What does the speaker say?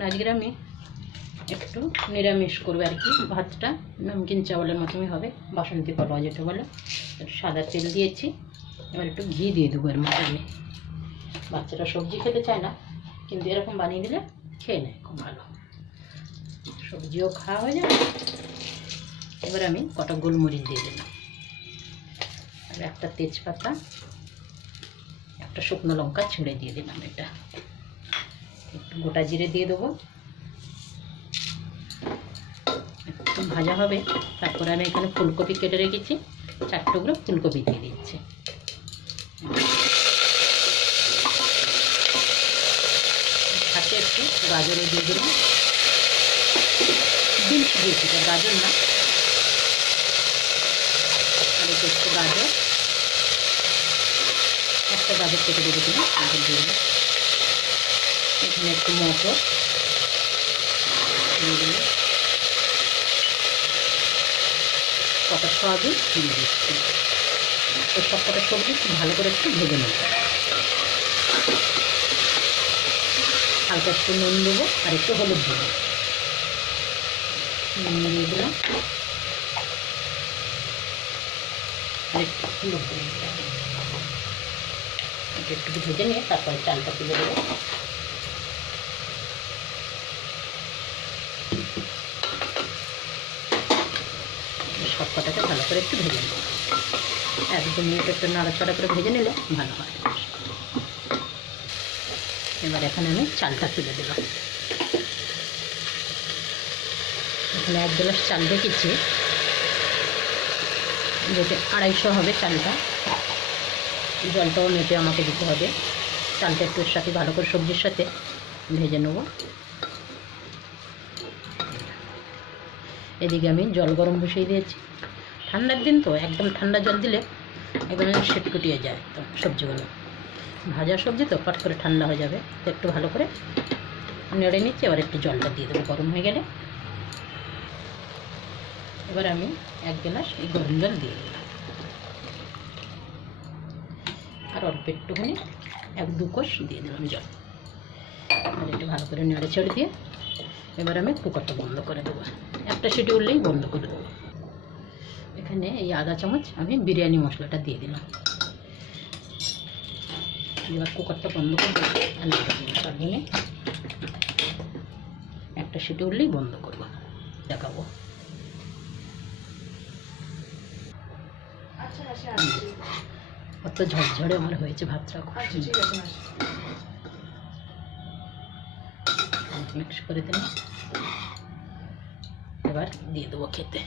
কারণ আজকে আমি একটু নিরামিষ করবো আর কি। ভাতটা নমকিন চাউলের মতনই হবে, বাসন্তী পোলাও যেটা বলে। একটু সাদা তেল দিয়েছি, এবার একটু ঘি দিয়ে দেবো এর মধ্যে। আমি বাচ্চারা সবজি খেতে চায় না, কিন্তু এরকম বানিয়ে দিলে খেয়ে নেয়, খুব ভালো, সবজিও খাওয়া হয়ে যায়। এবার আমি কটা গোলমরিচ দিয়ে দিলাম, আর একটা তেজপাতা, একটা শুকনো লঙ্কা ছিঁড়ে দিয়ে দিলাম। এটা একটু গোটা জিরে দিয়ে দেবো, একটু ভাজা হবে। তারপরে আমি এখানে ফুলকপি কেটে রেখেছি, 4 টুকরো ফুলকপি দিয়ে দিচ্ছি। সাথে একটু গাজরও দিয়ে দিলাম, বিনস দিয়েছি, গাজর না। আর একটু গাজর, একটা গাজর কেটে রেখেছিলাম, গাজর দিয়ে দিলাম। এখানে একটু মটর দিয়ে দিলাম, কটা সয়াবিন দিয়ে দিচ্ছি। তো সব কটা সবজি খুব ভালো করে একটু ভেজে নেব। হালকা একটু নুন দেবো আর একটু হলুদ দেবো, নুন দিয়ে দিলাম আর একটু হলুদ দিয়ে দিলাম। একটু ভেজে নিয়ে তারপরে চালটা তুলে দেবো। সব কটাকে ভালো করে একটু ভেজে নেব, 1-2 মিনিট একটু নাড়াচাড়া করে ভেজে নিলে ভালো হয়। এবার এখানে আমি চালটা তুলে দিলাম। এখানে 1 গ্লাস চাল রেখেছি, যেটা 250 হবে চালটা। জলটাও মেপে আমাকে দিতে হবে। চালটা একটু এর সাথে ভালো করে সবজির সাথে ভেজে নেব। এদিকে আমি জল গরম বসিয়ে দিয়েছি। ঠান্ডার দিন তো একদম ঠান্ডা জল দিলে একদম সেটকুটিয়ে যায় তো সবজিগুলো। ভাজা সবজি তো ফট করে ঠান্ডা হয়ে যাবে, তো একটু ভালো করে নেড়ে নিচ্ছি। এবার একটু জলটা দিয়ে দেবো গরম হয়ে গেলে। এবার আমি 1 গ্লাস এই গরম জল দিয়ে দিলাম, আর অল্প একটুখানি 1-2 কোষ দিয়ে দিলাম জল। আর একটু ভালো করে নেড়ে ছেড়ে দিয়ে এবার আমি কুকারটা বন্ধ করে দেবো। একটা সিটি উঠলেই বন্ধ করে দেবো। এখানে এই আধা চামচ আমি বিরিয়ানি মশলাটা দিয়ে দিলাম। এবার কুকারটা বন্ধ করে দেবো, সাবধানে একটা সিটি উঠলেই বন্ধ করবো, দেখাবো। কত ঝরঝরে আমার হয়েছে ভাতটা, মিক্স করে দিলাম। এবার দিয়ে দেবো খেতে।